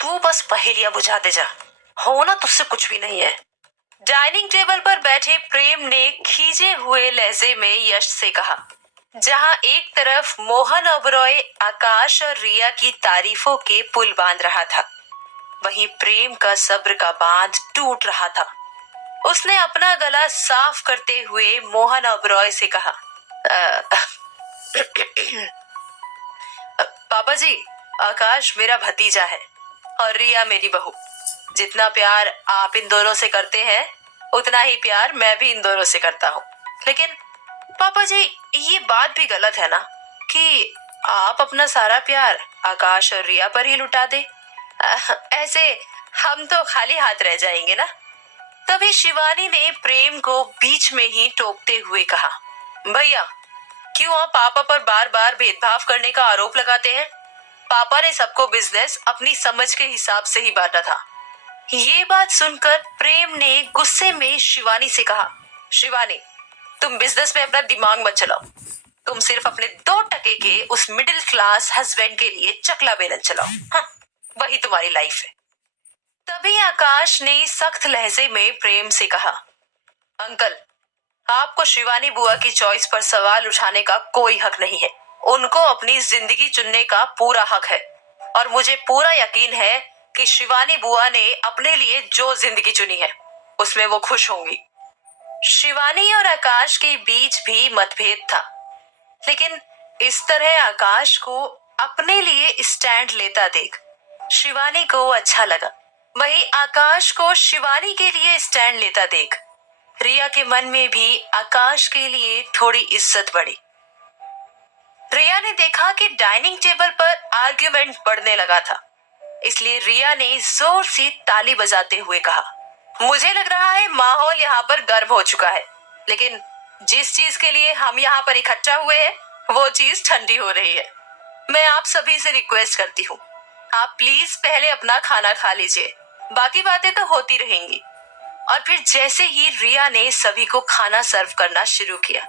तू बस पहेलियां बुझा दे जा, होना तुझसे कुछ भी नहीं है। डाइनिंग टेबल पर बैठे प्रेम ने खींचे हुए लहजे में यश से कहा। जहां एक तरफ मोहन ओबरॉय आकाश और रिया की तारीफों के पुल बांध रहा था, वहीं प्रेम का सब्र का बांध टूट रहा था। उसने अपना गला साफ करते हुए मोहन ओबरॉय से कहा, पापा जी, आकाश मेरा भतीजा है और रिया मेरी बहू। जितना प्यार आप इन दोनों से करते हैं, उतना ही प्यार मैं भी इन दोनों से करता हूँ। लेकिन पापा जी, ये बात भी गलत है ना कि आप अपना सारा प्यार आकाश और रिया पर ही लुटा दे। ऐसे हम तो खाली हाथ रह जाएंगे ना। तभी शिवानी ने प्रेम को बीच में ही टोकते हुए कहा, भैया, क्यों आप पापा पर बार बार भेदभाव करने का आरोप लगाते हैं? पापा ने सबको बिजनेस अपनी समझ के हिसाब से ही बांटा था। ये बात सुनकर प्रेम ने गुस्से में शिवानी से कहा, शिवानी, तुम बिजनेस में अपना दिमाग मत चलाओ। तुम सिर्फ अपने 2 टके के उस मिडिल क्लास हस्बैंड के लिए चकला बेलन चलाओ। हाँ, वही तुम्हारी लाइफ है। तभी आकाश ने सख्त लहजे में प्रेम से कहा, अंकल, आपको शिवानी बुआ की चॉइस पर सवाल उठाने का कोई हक नहीं है। उनको अपनी जिंदगी चुनने का पूरा हक है और मुझे पूरा यकीन है कि शिवानी बुआ ने अपने लिए जो जिंदगी चुनी है, उसमें वो खुश होंगी। शिवानी और आकाश के बीच भी मतभेद था, लेकिन इस तरह आकाश को अपने लिए स्टैंड लेता देख शिवानी को अच्छा लगा। वहीं आकाश को शिवानी के लिए स्टैंड लेता देख रिया के मन में भी आकाश के लिए थोड़ी इज्जत बढ़ी। रिया ने देखा कि डाइनिंग टेबल पर आर्ग्यूमेंट बढ़ने लगा था, इसलिए रिया ने जोर से ताली बजाते हुए कहा, मुझे लग रहा है माहौल यहाँ पर गर्म हो चुका है, लेकिन जिस चीज के लिए हम यहाँ पर इकट्ठा हुए हैं, वो चीज ठंडी हो रही है। मैं आप सभी से रिक्वेस्ट करती हूँ, आप प्लीज पहले अपना खाना खा लीजिए, बाकी बातें तो होती रहेंगी। और फिर जैसे ही रिया ने सभी को खाना सर्व करना शुरू किया,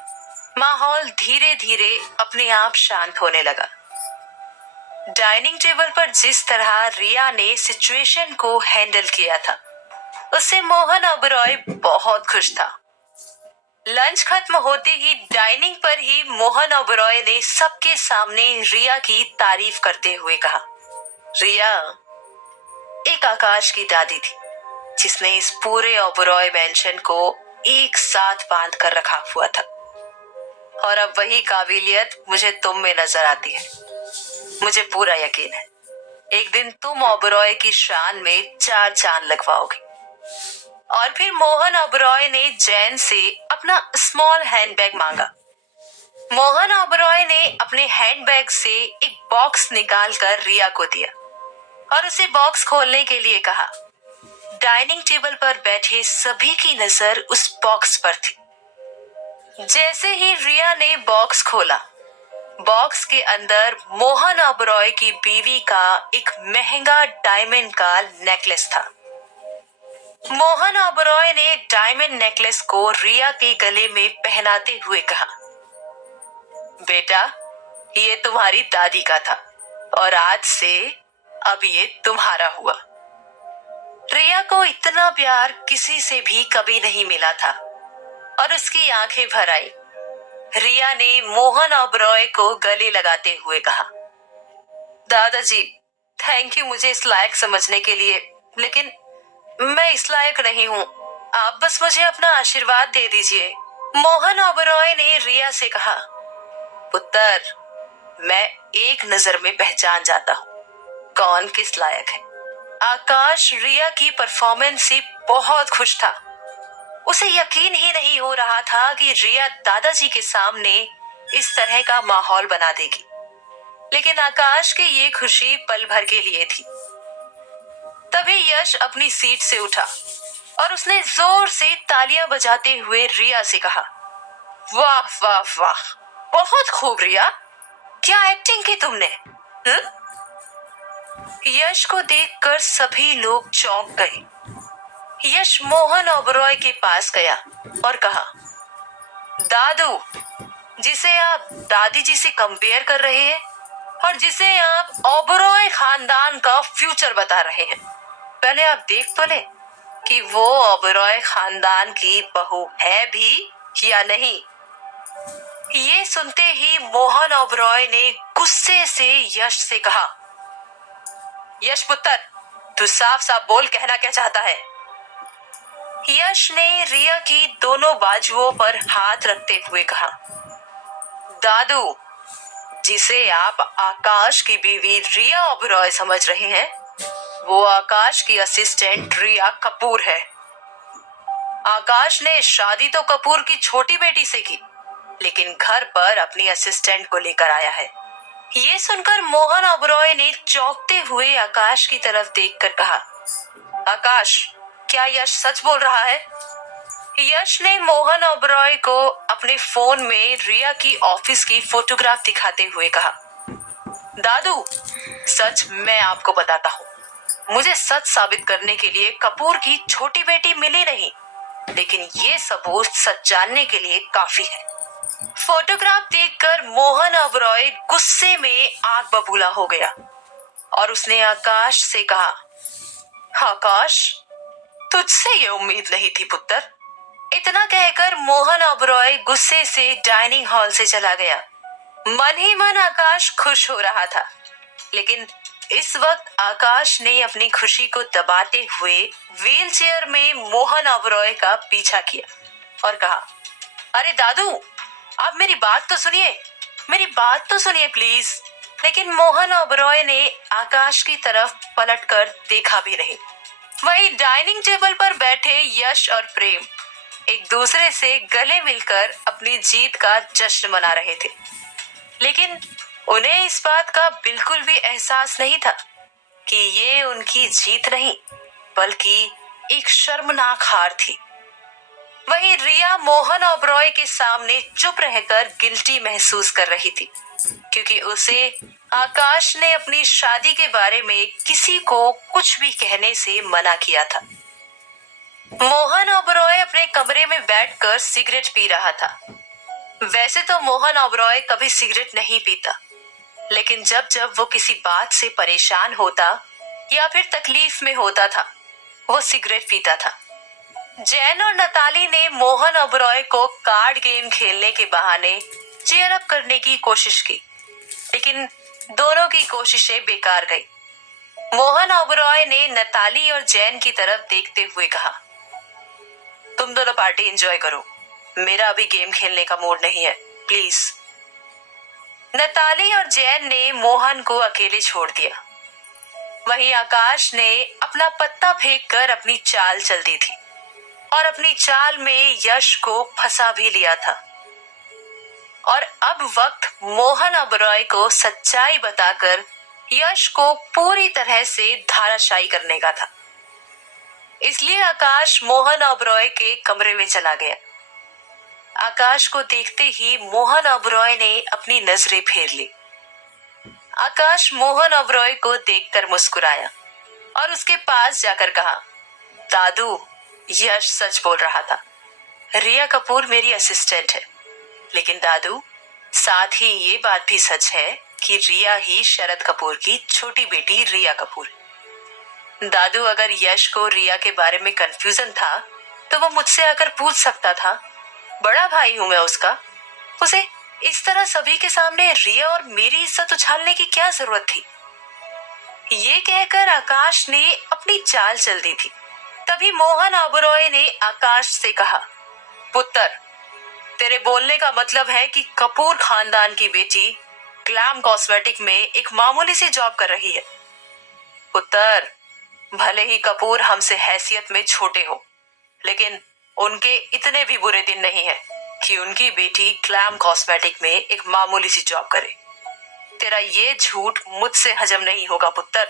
माहौल धीरे धीरे अपने आप शांत होने लगा। डाइनिंग टेबल पर जिस तरह रिया ने सिचुएशन को हैंडल किया था, उससे मोहन ओबरॉय बहुत खुश था। लंच खत्म होते ही डाइनिंग पर ही मोहन ओबरॉय ने सबके सामने रिया की तारीफ करते हुए कहा, रिया एक आकाश की दादी थी जिसने इस पूरे ओबरॉय मेंशन को एक साथ बांध कर रखा हुआ था, और अब वही काबिलियत मुझे तुम में नजर आती है। मुझे पूरा यकीन है एक दिन तुम ओबरॉय की शान में 4 चांद लगवाओगे। और फिर मोहन ओबरॉय ने जैन से अपना स्मॉल हैंडबैग मांगा। मोहन ओबरॉय ने अपने हैंडबैग से एक बॉक्स निकालकर रिया को दिया और उसे बॉक्स खोलने के लिए कहा। डाइनिंग टेबल पर बैठे सभी की नजर उस बॉक्स पर थी। जैसे ही रिया ने बॉक्स खोला, बॉक्स के अंदर मोहन ओबरॉय की बीवी का एक महंगा डायमंड का नेकलेस था। मोहन ओबरॉय ने डायमंड नेकलेस को रिया के गले में पहनाते हुए कहा, बेटा, ये तुम्हारी दादी का था और आज से अब ये तुम्हारा हुआ। रिया को इतना प्यार किसी से भी कभी नहीं मिला था और उसकी आंखें भर आई। रिया ने मोहन ओबरॉय को गले लगाते हुए कहा, दादाजी, थैंक यू मुझे इस लायक समझने के लिए, लेकिन मैं इस लायक नहीं हूँ। आप बस मुझे अपना आशीर्वाद दे दीजिए। मोहन ओबरॉय ने रिया से कहा, पुत्र, मैं एक नजर में पहचान जाता हूँ कौन किस लायक है। आकाश रिया की परफॉर्मेंस से बहुत खुश था। उसे यकीन ही नहीं हो रहा था कि रिया दादाजी के सामने इस तरह का माहौल बना देगी, लेकिन आकाश की ये खुशी पल भर के लिए थी। तभी यश अपनी सीट से उठा और उसने जोर से तालियां बजाते हुए रिया से कहा, वाह वाह वाह, बहुत खूब रिया, क्या एक्टिंग की तुमने। यश को देखकर सभी लोग चौंक गए। यश मोहन ओबरॉय के पास गया और कहा, दादू, जिसे आप दादी जी से कंपेयर कर रहे हैं, और जिसे आप ओबरॉय खानदान का फ्यूचर बता रहे हैं। पहले आप देख तो ले कि वो ओबरॉय खानदान की बहू है भी या नहीं। ये सुनते ही मोहन ओबरॉय ने गुस्से से यश से कहा, यश पुत्र, तू साफ साफ बोल, कहना क्या चाहता है? यश ने रिया की दोनों बाजुओं पर हाथ रखते हुए कहा, दादू, जिसे आप आकाश की बीवी रिया ओबरॉय समझ रहे हैं, वो आकाश की असिस्टेंट रिया कपूर है। आकाश ने शादी तो कपूर की छोटी बेटी से की, लेकिन घर पर अपनी असिस्टेंट को लेकर आया है। ये सुनकर मोहन ओबरॉय ने चौंकते हुए आकाश की तरफ देखकर कहा, आकाश, क्या यश सच बोल रहा है? यश ने मोहन ओबरॉय को अपने फोन में रिया की ऑफिस की फोटोग्राफ दिखाते हुए कहा, दादू, सच मैं आपको बताता हूँ, मुझे सच साबित करने के लिए कपूर की छोटी बेटी मिली नहीं, लेकिन ये सबूत सच जानने के लिए काफी है। फोटोग्राफ देखकर मोहन ओबरॉय गुस्से में आग बबूला हो गया और उसने आकाश से कहा, आकाश, तुझसे ये उम्मीद नहीं थी पुत्र। इतना कहकर मोहन ओबरॉय गुस्से से डाइनिंग हॉल से चला गया। मन ही मन आकाश खुश हो रहा था, लेकिन इस वक्त आकाश ने अपनी खुशी को दबाते हुए व्हीलचेयर में मोहन ओबरॉय का पीछा किया और कहा, अरे दादू, आप मेरी बात तो सुनिए प्लीज। लेकिन मोहन ओबरॉय ने आकाश की तरफ पलटकर देखा भी नहीं। वही डाइनिंग टेबल पर बैठे यश और प्रेम एक दूसरे से गले मिलकर अपनी जीत का जश्न मना रहे थे, लेकिन उन्हें इस बात का बिल्कुल भी एहसास नहीं था कि ये उनकी जीत नहीं, बल्कि एक शर्मनाक हार थी। वहीं रिया मोहन ओबरॉय के सामने चुप रहकर गिल्टी महसूस कर रही थी, क्योंकि उसे आकाश ने अपनी शादी के बारे में किसी को कुछ भी कहने से मना किया था। मोहन ओबरॉय अपने कमरे में बैठकर सिगरेट पी रहा था। वैसे तो मोहन ओबरॉय कभी सिगरेट नहीं पीता, लेकिन जब जब वो किसी बात से परेशान होता या फिर तकलीफ में होता था, वो सिगरेट पीता था। जैन और नताली ने मोहन ओबरॉय को कार्ड गेम खेलने के बहाने चीयर अप करने की कोशिश की, लेकिन दोनों की कोशिशें बेकार गई। मोहन ओबरॉय ने नताली और जैन की तरफ देखते हुए कहा, तुम दोनों पार्टी एंजॉय करो, मेरा अभी गेम खेलने का मूड नहीं है, प्लीज। नताली और जैन ने मोहन को अकेले छोड़ दिया। वहीं आकाश ने अपना पत्ता फेंककर अपनी चाल चल दी थी और अपनी चाल में यश को फंसा भी लिया था। और अब वक्त मोहन ओबरॉय को सच्चाई बताकर यश को पूरी तरह से धाराशायी करने का था। इसलिए आकाश मोहन ओबरॉय के कमरे में चला गया। आकाश को देखते ही मोहन ओबरॉय ने अपनी नजरें फेर ली। आकाश मोहन ओबरॉय को देखकर मुस्कुराया और उसके पास जाकर कहा, दादू, यश सच बोल रहा था, रिया कपूर मेरी असिस्टेंट है। लेकिन दादू, साथ ही ये बात भी सच है कि रिया ही शरद कपूर की छोटी बेटी रिया कपूर। दादू, अगर यश को रिया के बारे में कंफ्यूजन था तो वो मुझसे आकर पूछ सकता था, बड़ा भाई हूं मैं उसका, उसे इस तरह सभी के सामने रिया और मेरी इज्जत उछालने की क्या जरूरत थी? ये कहकर आकाश ने अपनी चाल चल दी थी। तभी मोहन ओबरॉय ने आकाश से कहा, पुत्र, तेरे बोलने का मतलब है कि कपूर खानदान की बेटी ग्लैम कॉस्मेटिक में एक मामूली सी जॉब कर रही है। पुत्र, भले ही कपूर हमसे हैसियत में छोटे हो, लेकिन उनके इतने भी बुरे दिन नहीं है कि उनकी बेटी ग्लैम कॉस्मेटिक में एक मामूली सी जॉब करे। तेरा ये झूठ मुझसे हजम नहीं होगा पुत्र।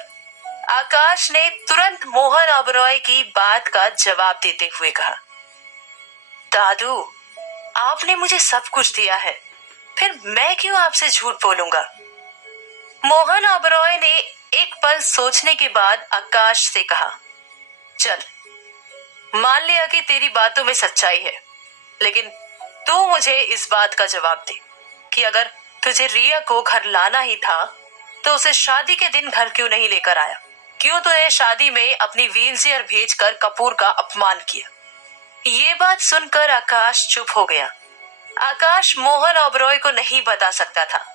आकाश ने तुरंत मोहन ओबरॉय की बात का जवाब देते हुए कहा, दादू, आपने मुझे सब कुछ दिया है, फिर मैं क्यों आपसे झूठ बोलूंगा? मोहन ओबरॉय ने एक पल सोचने के बाद आकाश से कहा, चल, मान लिया कि तेरी बातों में सच्चाई है, लेकिन तू मुझे इस बात का जवाब दे कि अगर तुझे रिया को घर लाना ही था तो उसे शादी के दिन घर क्यों नहीं लेकर आया? क्यों तूने शादी में अपनी व्हीलचेयर भेजकर कपूर का अपमान किया? ये बात सुनकर आकाश चुप हो गया। आकाश मोहन ओबरॉय को नहीं बता सकता था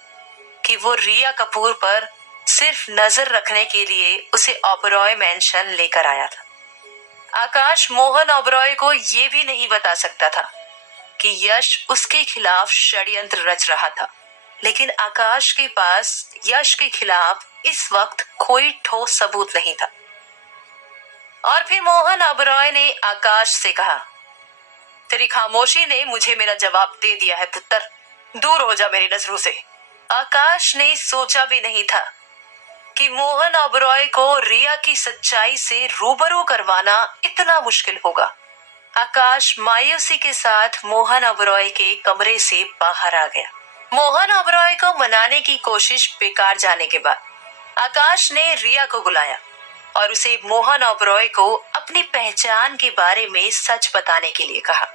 कि वो रिया कपूर पर सिर्फ नजर रखने के लिए उसे ओबरॉय मैंशन लेकर आया था। आकाश मोहन ओबरॉय को ये भी नहीं बता सकता था कि यश उसके खिलाफ षड्यंत्र रच रहा था, लेकिन आकाश के पास यश के खिलाफ इस वक्त कोई ठोस सबूत नहीं था। और फिर मोहन ओबरॉय ने आकाश से कहा, तेरी खामोशी ने मुझे मेरा जवाब दे दिया है पुत्र, दूर हो जा मेरी नजरों से। आकाश ने सोचा भी नहीं था कि मोहन ओबरॉय को रिया की सच्चाई से रूबरू करवाना इतना मुश्किल होगा। आकाश मायूसी के साथ मोहन ओबरॉय के कमरे से बाहर आ गया। मोहन ओबरॉय को मनाने की कोशिश बेकार जाने के बाद आकाश ने रिया को बुलाया और उसे मोहन ओबरॉय को अपनी पहचान के बारे में सच बताने के लिए कहा।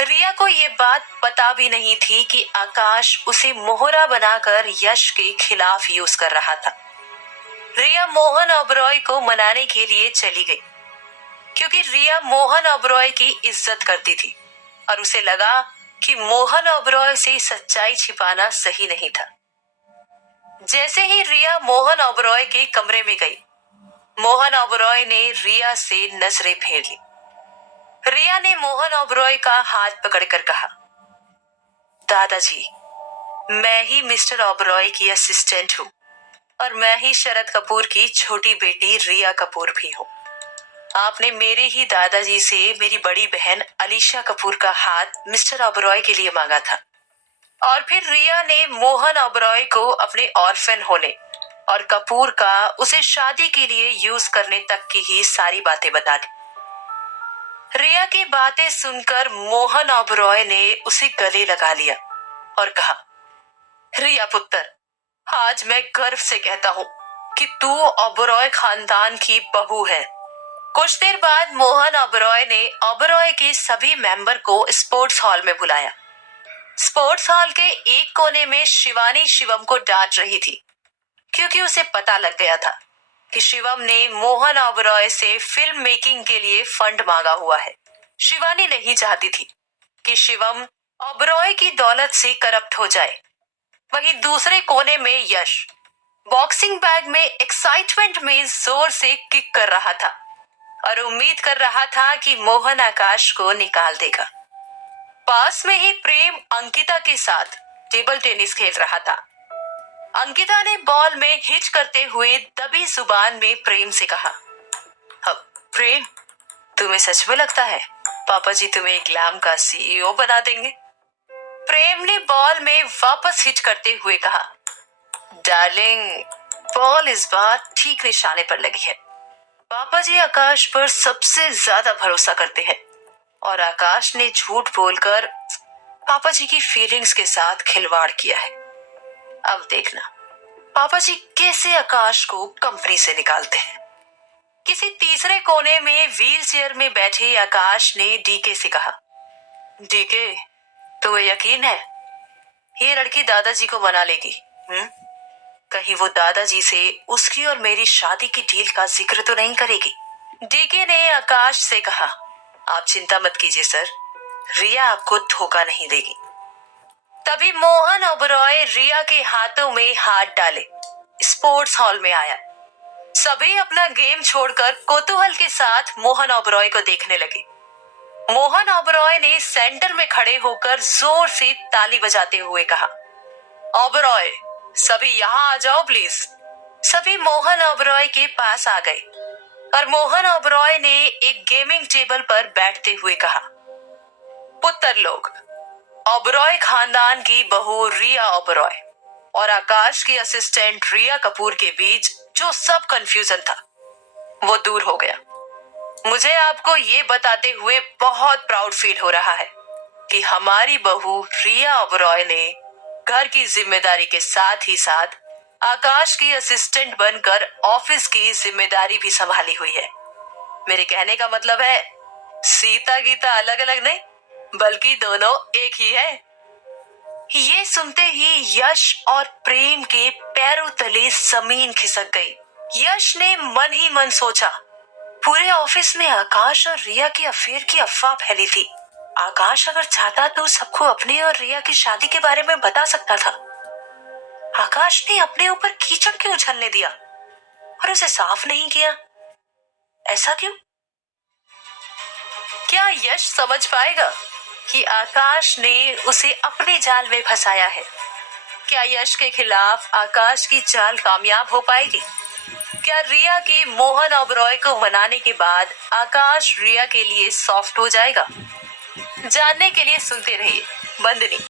रिया को ये बात पता भी नहीं थी कि आकाश उसे मोहरा बनाकर यश के खिलाफ यूज कर रहा था। रिया मोहन ओबरॉय को मनाने के लिए चली गई क्योंकि रिया मोहन ओबरॉय की इज्जत करती थी और उसे लगा कि मोहन ओबरॉय से सच्चाई छिपाना सही नहीं था। जैसे ही रिया मोहन ओबरॉय के कमरे में गई, मोहन ओबरॉय ने रिया से नजरें फेर ली। रिया ने मोहन ओबरॉय का हाथ पकड़कर कहा, दादाजी, मैं ही मिस्टर ओबरॉय की असिस्टेंट हूँ और मैं ही शरद कपूर की छोटी बेटी रिया कपूर भी हूँ। आपने मेरे ही दादाजी से मेरी बड़ी बहन अलीशा कपूर का हाथ मिस्टर ओबरॉय के लिए मांगा था। और फिर रिया ने मोहन ओबरॉय को अपने ऑर्फन होने और कपूर का उसे शादी के लिए यूज करने तक की ही सारी बातें बता दी। रिया की बातें सुनकर मोहन ओबरॉय ने उसे गले लगा लिया और कहा, रिया पुत्र, आज मैं गर्व से कहता हूँ कि तू ओबरॉय खानदान की बहू है। कुछ देर बाद मोहन ओबरॉय ने ओबरॉय के सभी मेंबर को स्पोर्ट्स हॉल में बुलाया। स्पोर्ट्स हॉल के एक कोने में शिवानी शिवम को डांट रही थी क्योंकि उसे पता लग गया था कि शिवम ने मोहन ओबरॉय से फिल्म मेकिंग के लिए फंड मांगा हुआ है। शिवानी नहीं चाहती थी कि शिवम ओबरॉय की दौलत से करप्ट हो जाए। वहीं दूसरे कोने में यश बॉक्सिंग बैग में एक्साइटमेंट में जोर से किक कर रहा था और उम्मीद कर रहा था कि मोहन आकाश को निकाल देगा। पास में ही प्रेम अंकिता के साथ टेबल टेनिस खेल रहा था। अंकिता ने बॉल में हिच करते हुए दबी जुबान में प्रेम से कहा, अब प्रेम, तुम्हें सच में लगता है पापा जी तुम्हें एक ग्लैम का सीईओ बना देंगे? प्रेम ने बॉल में वापस हिट करते हुए कहा, डार्लिंग, बॉल इस बार ठीक निशाने पर लगी है। पापा जी आकाश पर सबसे ज्यादा भरोसा करते हैं और आकाश ने झूठ बोलकर पापा जी की फीलिंग्स के साथ खिलवाड़ किया है। अब देखना पापा जी कैसे आकाश को कंपनी से निकालते हैं। किसी तीसरे कोने में व्हील चेयर में बैठे आकाश ने डीके से कहा, डीके, तुम्हें यकीन है ये लड़की दादाजी को मना लेगी? कहीं वो दादाजी से उसकी और मेरी शादी की डील का जिक्र तो नहीं करेगी? डीके ने आकाश से कहा, आप चिंता मत कीजिए सर, रिया आपको धोखा नहीं देगी। तभी मोहन ओबरॉय रिया के हाथों में हाथ डाले स्पोर्ट्स हॉल में आया। सभी अपना गेम छोड़कर कौतूहल के साथ मोहन ओबरॉय को देखने लगे। मोहन ओबरॉय ने सेंटर में खड़े होकर जोर से ताली बजाते हुए कहा, ओबरॉय, सभी यहाँ आ जाओ प्लीज। सभी मोहन ओबरॉय के पास आ गए और मोहन ओबरॉय ने एक गेमिंग टेबल पर बैठते हुए कहा, पुत्र लोग, ओबरॉय खानदान की बहू रिया ओबरॉय और आकाश की असिस्टेंट रिया कपूर के बीच जो सब कंफ्यूजन था वो दूर हो गया। मुझे आपको ये बताते हुए बहुत प्राउड फील हो रहा है कि हमारी बहू रिया ओबरॉय ने घर की जिम्मेदारी के साथ ही साथ आकाश की असिस्टेंट बनकर ऑफिस की जिम्मेदारी भी संभाली हुई है। मेरे कहने का मतलब है सीता गीता अलग अलग नहीं, बल्कि दोनों एक ही है। ये सुनते ही यश और प्रेम के पैरों तले जमीन खिसक गई। यश ने मन ही मन सोचा, पूरे ऑफिस में आकाश और रिया की अफेयर की अफवाह फैली थी। आकाश अगर चाहता तो सबको अपने और रिया की शादी के बारे में बता सकता था। आकाश ने अपने ऊपर कीचड़ क्यों उछलने दिया और उसे साफ नहीं किया? ऐसा क्यों? क्या यश समझ पाएगा कि आकाश ने उसे अपने जाल में फंसाया है? क्या यश के खिलाफ आकाश की चाल कामयाब हो पाएगी? क्या रिया के मोहन ओबरॉय को मनाने के बाद आकाश रिया के लिए सॉफ्ट हो जाएगा? जानने के लिए सुनते रहिए बंदनी।